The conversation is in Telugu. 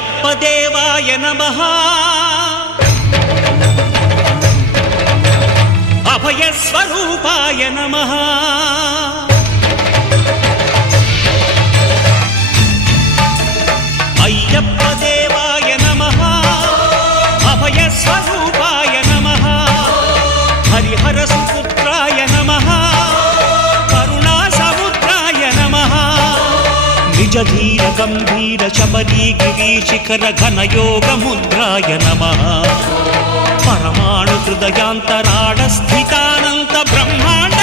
అయ్యప్ప దేవాయ నమః అభయ స్వరూపాయ నమః అయ్యప్ప దేవాయ నమః అభయ స్వరూపాయ నమః హరిహర సుపుత్రాయ నమః కరుణా సముద్రాయ నమః నిజ ధీర గంభీర శబరీ గిరి శిఖర ఘన యోగ ముద్రాయ నమః పరమాణు హృదయాంతరాళ స్థితానంత బ్రహ్మాండ